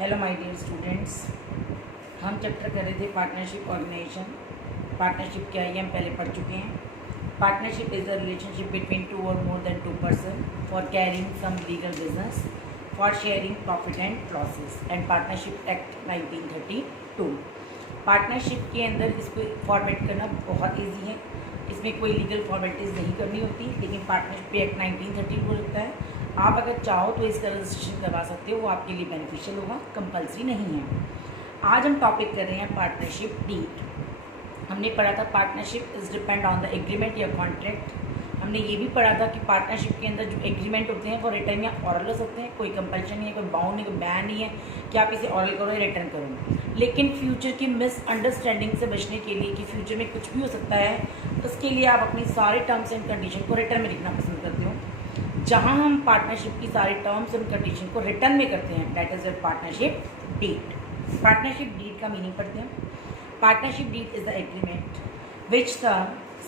Hello my dear students, हम chapter कर रहे थे पार्टनरशिप ऑर्गेनाइजेशन। पार्टनरशिप क्या है हम पहले पढ़ चुके हैं। Partnership is the relationship between two और more than two person for carrying some legal business for sharing profit and losses and partnership act 1932। Partnership के अंदर इसको फॉर्मेट करना बहुत ईजी है, इसमें कोई लीगल फॉर्मेलिटीज़ नहीं करनी होती, लेकिन पार्टनरशिप एक्ट 1930 को लगता है। आप अगर चाहो तो इसका रजिस्ट्रेशन करवा सकते हो, वो आपके लिए बेनिफिशियल होगा, कंपलसरी नहीं है। आज हम टॉपिक कर रहे हैं पार्टनरशिप डीड। हमने पढ़ा था partnership is depend on the agreement या कॉन्ट्रैक्ट। हमने ये भी पढ़ा था कि पार्टनरशिप के अंदर जो एग्रीमेंट होते हैं वो रिटर्न या ऑरल हो सकते हैं, कोई कंपल्शन नहीं है, कोई बाउंड नहीं, कोई बैन नहीं है कि आप इसे ऑरल करो या रिटर्न करो। लेकिन फ्यूचर की मिसअंडरस्टैंडिंग से बचने के लिए कि फ्यूचर में कुछ भी हो सकता है, उसके लिए आप अपनी सारे टर्म्स एंड कंडीशन को रिटर्न में लिखना पसंद करते हो। जहाँ हम पार्टनरशिप की सारे टर्म्स एंड कंडीशन को रिटर्न में करते हैं, that is your partnership deed. Partnership deed का मीनिंग पढ़ते हैं। Partnership deed is the agreement which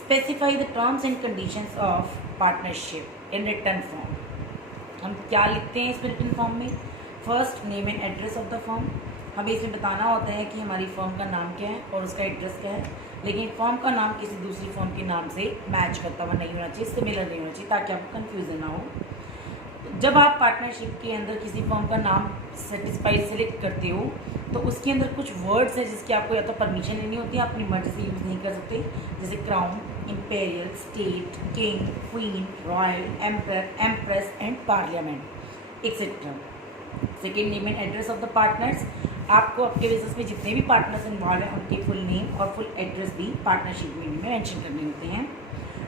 specify the terms and conditions of partnership in return form. हम क्या लिखते हैं इस रिटर्न फॉर्म में? First, name and address of the firm. हमें इसमें बताना होता है कि हमारी फर्म का नाम क्या है और उसका एड्रेस क्या है, लेकिन फर्म का नाम किसी दूसरी फर्म के नाम से मैच करता हुआ नहीं होना चाहिए, सिमिलर नहीं होना चाहिए, ताकि आपको कन्फ्यूजन ना हो। जब आप पार्टनरशिप के अंदर किसी फर्म का नाम सेलेक्ट करते हो तो उसके अंदर कुछ वर्ड्स हैं जिसकी आपको या तो परमिशन लेनी होती है, अपनी मर्जी से यूज़ नहीं कर सकते, जैसे crown, imperial, state, king, queen, royal, emperor, empress and parliament etcetera. Second, name and address of the partners. आपको आपके बिजनेस में जितने भी पार्टनर्स इन्वॉल्व हैं उनके फुल नेम और फुल एड्रेस भी पार्टनरशिप में मेंशन करने होते हैं।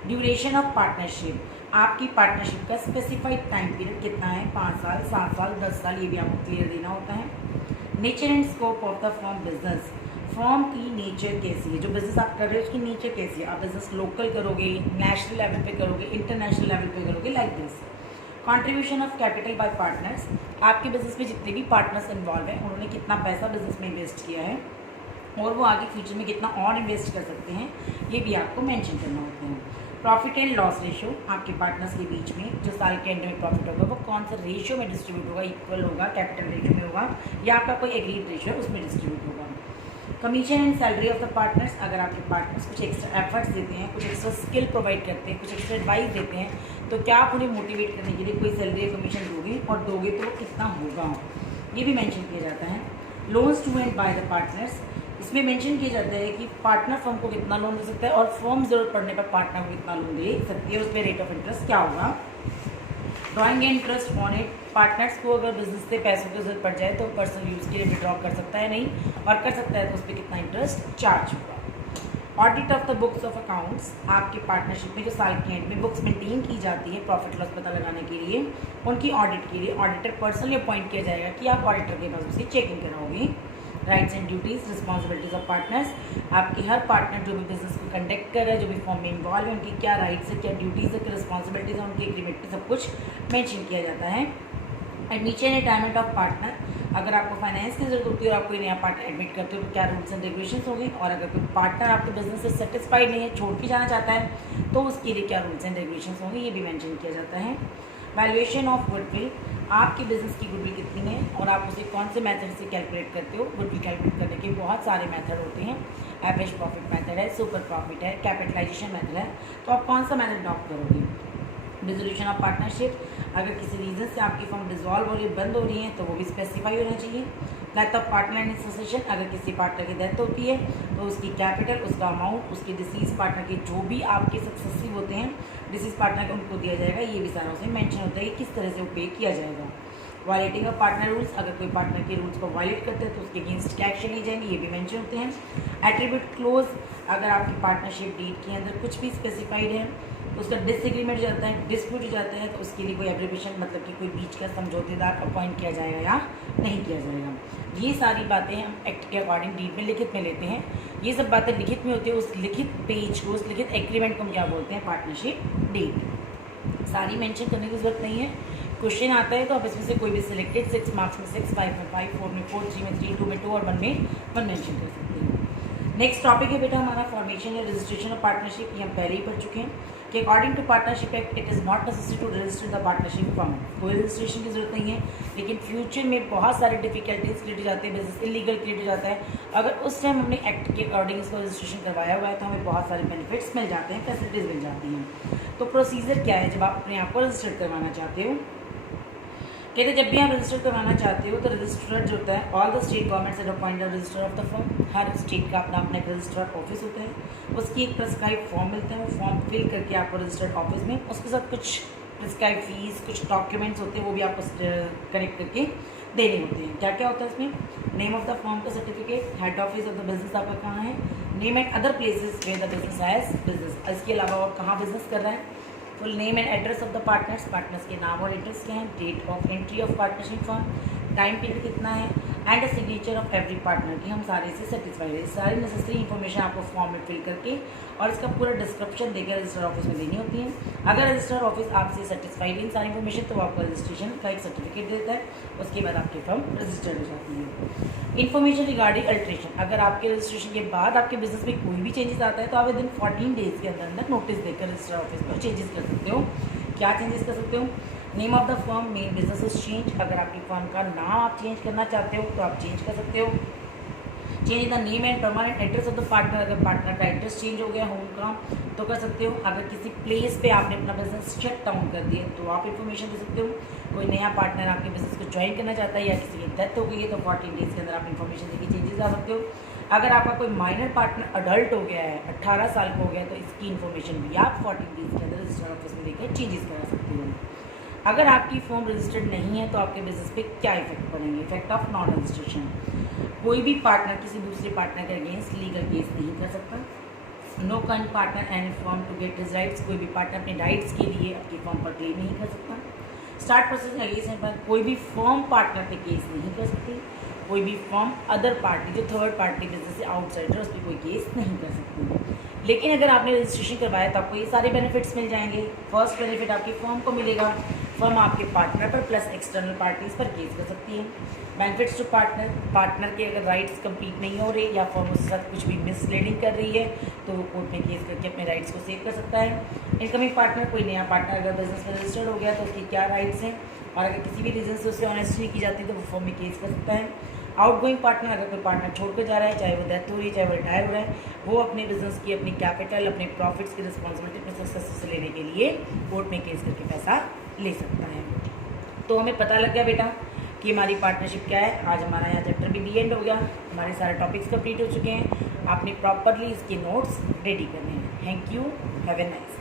ड्यूरेशन ऑफ पार्टनरशिप, आपकी पार्टनरशिप का स्पेसिफाइड टाइम पीरियड कितना है, 5 साल, 7 साल, 10 साल, ये भी आपको क्लियर देना होता है। Nature and scope of the firm business, firm की नेचर कैसी है, जो बिजनेस आप कर रहे हो उसकी नेचर कैसी है, आप बिजनेस लोकल करोगे, नेशनल लेवल पे करोगे, इंटरनेशनल लेवल पे करोगे, like this. Contribution of capital by partners, आपके बिजनेस में जितने भी पार्टनर्स इन्वॉल्व हैं उन्होंने कितना पैसा बिजनेस में इन्वेस्ट किया है और वो आगे फ्यूचर में कितना और इन्वेस्ट कर सकते हैं, ये भी आपको मेंशन करना होता है। प्रॉफिट एंड लॉस रेशियो, आपके पार्टनर्स के बीच में जो साल के एंड में प्रॉफिट होगा वो कौन सा रेशियो में डिस्ट्रीब्यूट होगा, इक्वल होगा, कैपिटल रेशियो में होगा, या आपका कोई एग्रीड रेशियो है उसमें डिस्ट्रीब्यूट होगा। Commission and salary of the partners, अगर आपके पार्टनर्स कुछ एक्स्ट्रा एफर्ट्स देते हैं, कुछ एक्स्ट्रा स्किल प्रोवाइड करते हैं, कुछ एक्स्ट्रा एडवाइस देते हैं, तो क्या आप उन्हें मोटिवेट करने के लिए कोई सैलरी या कमीशन दोगे, और दोगे तो वो कितना होगा, ये भी मेंशन किया जाता है। Loans to and by the partners, इसमें मेंशन किया जाता है कि पार्टनर फर्म को कितना लोन दे सकता है और फर्म ज़रूरत पड़ने पर पार्टनर को कितना लोन दे सकती है, उस पर रेट ऑफ इंटरेस्ट क्या होगा। Drawing interest on it, partners को अगर बिजनेस से पैसों की जरूरत पड़ जाए तो पर्सनल यूज़ के लिए विड्रॉ कर सकता है नहीं, और कर सकता है तो उस पर कितना इंटरेस्ट चार्ज होगा। Audit of the books of accounts, आपके पार्टनरशिप में जो साल के एंड में बुक्स मेंटेन की जाती है प्रॉफिट लॉस पता लगाने के लिए, उनकी ऑडिट के लिए ऑडिटर पर्सनली अपॉइंट किया जाएगा कि आप ऑडिटर के पास उसकी चेकिंग कराओगे। Rights and duties, responsibilities of partners, आपके हर पार्टनर जो भी बिजनेस को कंडक्ट कर रहा है, जो भी फॉर्म में इन्वॉल्व है, उनकी क्या राइट्स है, क्या ड्यूटीज़ है, क्या रिस्पॉन्सिबिलिटीज़ है, उनके एग्रीमेंट में सब कुछ मेंशन किया जाता है। Admission and retirement of partner, अगर आपको फाइनेंस की जरूरत होती है और आप कोई नया पार्टनर एडमिट करते हो तो क्या रूल्स एंड रेगुलेशंस होंगे, और अगर कोई पार्टनर आपके बिजनेस से सेटिस्फाइड नहीं है, छोड़ के जाना चाहता है, तो उसके लिए क्या रूल्स एंड रेगुलेशंस होंगे, ये भी मेंशन किया जाता है। वैल्यूएशन ऑफ गुडविल, आपकी बिजनेस की गुडविल कितनी है और आप उसे कौन से मेथड से कैलकुलेट करते हो। गुडविल कैलकुलेट करने के बहुत सारे मेथड होते हैं, एवरेज प्रॉफिट मेथड है, सुपर प्रॉफिट है, कैपिटलाइजेशन मेथड है, तो आप कौन सा मेथड अडॉप्ट करोगे। डिसोल्यूशन ऑफ पार्टनरशिप, अगर किसी रीज़न से आपकी फर्म डिसॉल्व हो रही है, बंद हो रही है, तो वो भी स्पेसिफाई होना चाहिए। Death of partner in succession, अगर किसी पार्टनर की डेथ होती है तो उसकी कैपिटल, उसका अमाउंट, उसके डिसीज पार्टनर के जो भी आपके सक्सेसिव होते हैं डिसीज पार्टनर को उनको दिया जाएगा, ये भी सारा उसमें मेंशन होता है कि किस तरह से वो पे किया जाएगा। वायलेटिंग ऑफ पार्टनर रूल्स, अगर कोई पार्टनर के रूल्स को वायलेट करते हैं तो उसके अगेंस्ट क्या एक्शन ली जाएंगे, ये भी मेंशन होते हैं। एट्रीब्यूट क्लोज, अगर आपकी पार्टनरशिप डीड के अंदर कुछ भी स्पेसिफाइड है तो उसका डिसएग्रीमेंट हो जाता है, डिस्प्यूट हो जाता है, तो उसके लिए कोई एब्रीविएशन मतलब कि कोई बीच का समझौतेदार अपॉइंट किया जाएगा या नहीं किया जाएगा। ये सारी बातें हम एक्ट के अकॉर्डिंग डीड में लिखित में लेते हैं। ये सब बातें लिखित में होती है, उस लिखित पेज को, उस लिखित एग्रीमेंट को हम क्या बोलते हैं, पार्टनरशिप डीड। सारी मेंशन करने की जरूरत नहीं है, क्वेश्चन आता है तो आप इसमें से कोई भी सिलेक्टेड 6 मार्क्स में 6, 5 में 5, 4 में 4, 3 में 3, 2 में 2 और 1 में 1 मेंशन कर सकते हैं। नेक्स्ट टॉपिक है बेटा हमारा फॉर्मेशन या रजिस्ट्रेशन ऑफ पार्टनरशिप, ये हम पहले ही पढ़ चुके हैं। कि according to partnership act it is not necessary to register the partnership firm. कोई रजिस्ट्रेशन की जरूरत नहीं है, लेकिन फ्यूचर में बहुत सारे डिफिकल्टीज क्रिएट हो जाते हैं, बिजनेस इलीगल क्रिएट हो जाता है। अगर उस टाइम हमने एक्ट के अकॉर्डिंग इसको रजिस्ट्रेशन करवाया हुआ है तो हमें बहुत सारे बेनिफिट्स मिल जाते हैं, फैसिलिटीज़ मिल जाती हैं। तो प्रोसीजर क्या है जब आप अपने आप को रजिस्टर्ड करवाना चाहते हो? कहते जब भी आप रजिस्टर करवाना चाहते हो तो रजिस्ट्रार जो होता है, all the state governments have appointed register of the firm. Her state का अपना अपना एक रजिस्ट्रार ऑफिस होता है, उसकी एक प्रिस्क्राइब फॉर्म मिलता है, वो फॉर्म फिल करके आपको रजिस्टर्ड ऑफिस में उसके साथ कुछ प्रिस्क्राइब फीस, कुछ डॉक्यूमेंट्स होते हैं, वो भी आपको कनेक्ट करके देने होते हैं। क्या क्या होता है इसमें? नेम ऑफ द फर्म का certificate, head office of the business आपका कहाँ है, name and other places where the business has business, इसके अलावा और कहाँ बिजनेस कर रहा है, full name and address of the partners, partners के नाम और एड्रेस क्या है, date of entry of partnership firm, time period कितना है, and signature of every partner की हम सारे से सेटिस्फाइड है। सारी नेसेसरी इन्फॉर्मेशन आपको फॉर्म में फिल करके और इसका पूरा डिस्क्रिप्शन देकर रजिस्टर ऑफिस में देनी होती है। अगर रजिस्टर ऑफिस आपसे सेटिस्फाइड इन सारी इन्फॉर्मेशन तो आपको रजिस्ट्रेशन का एक सर्टिफिकेट देता है, उसके बाद आपकी फर्म रजिस्टर्ड हो जाती है। इन्फॉर्मेशन रिगार्डिंग अल्ट्रेशन, अगर आपके रजिस्ट्रेशन के बाद आपके बिजनेस में कोई भी चेंजेस आता है तो आप विद इन 14 डेज के अंदर अंदर नोटिस देकर रजिस्टर ऑफिस पर चेंजेस कर सकते हो। क्या चेंजेस कर सकते हो? Name of the firm, main business change, अगर आपकी फर्म का नाम आप चेंज करना चाहते हो तो आप चेंज कर सकते हो। Change the name and permanent address of the partner, अगर पार्टनर का एड्रेस चेंज हो गया होम का तो कर सकते हो। अगर किसी प्लेस पे आपने अपना बिजनेस शट डाउन कर दिया तो आप इन्फॉर्मेशन दे सकते हो। कोई नया पार्टनर आपके बिजनेस को ज्वाइन करना चाहता है या किसी की डेथ हो गई है तो 14 डेज के अंदर आप इन्फॉर्मेशन देकर चेंजेस ला सकते हो। अगर आपका कोई माइनर पार्टनर अडल्ट हो गया है, 18 साल का हो गया, तो इसकी इन्फॉर्मेशन भी आप 14 डेज के अंदर रजिस्टर ऑफिस में देकर चेंजेस करा सकते हो। अगर आपकी फर्म रजिस्टर्ड नहीं है तो आपके बिजनेस पे क्या इफेक्ट पड़ेंगे? इफेक्ट ऑफ नॉन रजिस्ट्रेशन, कोई भी पार्टनर किसी दूसरे पार्टनर के अगेंस्ट लीगल केस नहीं कर सकता। No kind partner and firm to get his rights, कोई भी पार्टनर अपने राइट्स के लिए आपकी फर्म पर क्लेम नहीं कर सकता। स्टार्ट प्रोसेस अगेंस्ट पर कोई भी फर्म पार्टनर पे केस नहीं कर सकती। कोई भी फर्म अदर पार्टी जो थर्ड पार्टी बिजनेस से आउटसाइडर उस पर कोई केस नहीं कर सकती। लेकिन अगर आपने रजिस्ट्रेशन करवाया तो आपको ये सारे बेनिफिट्स मिल जाएंगे। फर्स्ट बेनिफिट आपकी फर्म को मिलेगा, फर्म आपके पार्टनर पर प्लस एक्सटर्नल पार्टीज़ पर केस कर सकती है। बेनिफिट्स टू पार्टनर, पार्टनर के अगर राइट्स कंप्लीट नहीं हो रहे या फर्म उसके साथ कुछ भी मिसलीडिंग कर रही है तो वो कोर्ट में केस करके अपने राइट्स को सेव कर सकता है। इनकमिंग पार्टनर, कोई नया पार्टनर अगर बिजनेस में रजिस्टर्ड हो गया तो उसकी क्या राइट्स हैं और अगर किसी भी रीज़न से उससे ऑनेस्टी नहीं की जाती तो वो फर्म में केस कर सकता है। आउटगोइंग पार्टनर, अगर कोई पार्टनर छोड़कर जा रहा है, चाहे वो डेथ हो रही है चाहे वो रिटायर हो रहा है, वो अपने बिजनेस की अपनी कैपिटल अपने प्रॉफिट्स की रिस्पॉन्सिबिलिटी अपने सक्सेस से लेने के लिए कोर्ट में केस करके पैसा ले सकता है। तो हमें पता लग गया बेटा कि हमारी पार्टनरशिप क्या है। आज हमारा यहाँ चैप्टर भी दी एंड हो गया, हमारे सारे टॉपिक्स कंप्लीट हो चुके हैं। आपने प्रॉपरली इसके नोट्स रेडी करने हैं। Thank you, have a nice.